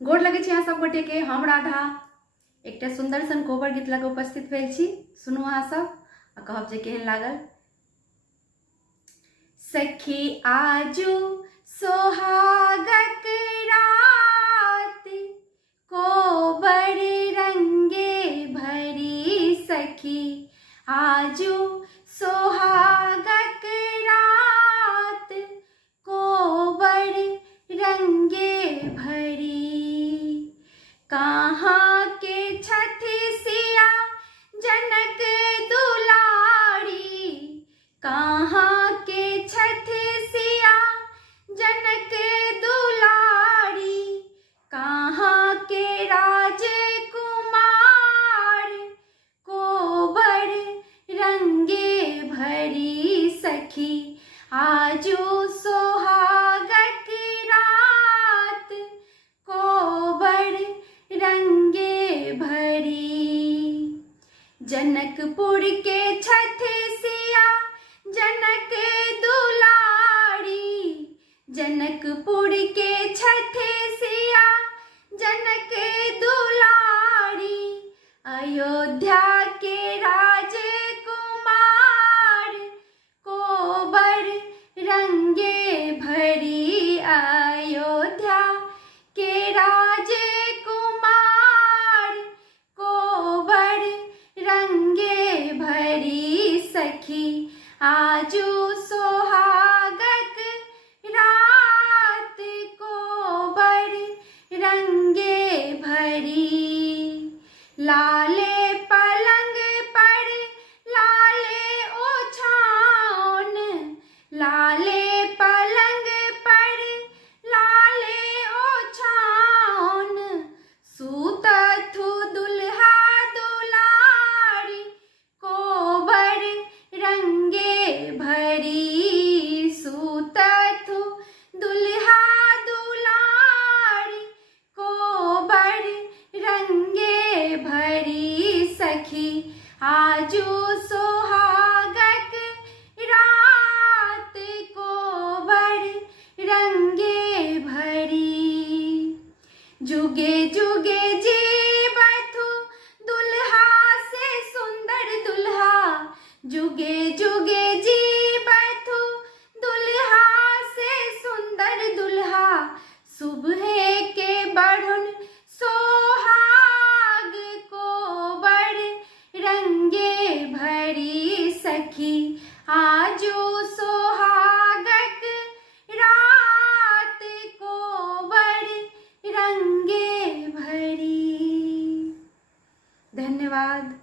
गोर लगे छी अहाँ सब गोटे के। हम राधा एकटा सुंदर सन कोबर गीत लग उपस्थित भेल छी। सुनू अहाँ सब आ कहब जे केहन लागल। सखी आजू सोहागक रात, कोबर रंगे भरी सखी। आजू सोहागक रात, कोबर रंगे भरी। कहाँ के छठी सिया जनक दुलारी, कहाँ के छठी सिया जनक दुलारी। कहाँ के राजकुमार, कोबर रंगे भरी सखी। आजू सोहागक रात, कोबर रंगे भरी। जनकपुर के छठी सिया जनक दुलारी, जनकपुर के छठी सिया जनक दुलारी। अयोध्या के राजकुमार, कोबर रंगे भरी। अयोध्या के राजकुमार, कोबर रंगे भरी सखी। आजू सोहागक रात, कोबर रंगे भरी। लाले पलंग पर लाले ओछाओन, लाले पलंग पर लाले ओछाओन। सूतथु दुल्हा दुलारी, कोबर रंगे भरी। सूतथु दुल्हा दुलारी, कोबर रंगे भरी सखी। आजू सोहागक रात, कोबर रंगे भरी। जुगे जुगे जीवथु दुल्हा से सुंदर दुल्हा, जुगे जुगे जीवथु दुल्हा से सुंदर दुल्हा। सुबह के बढ़न सोहाग, कोबर रंगे भरी सखी। आजू सोहागक रात, कोबर रंगे भरी। धन्यवाद।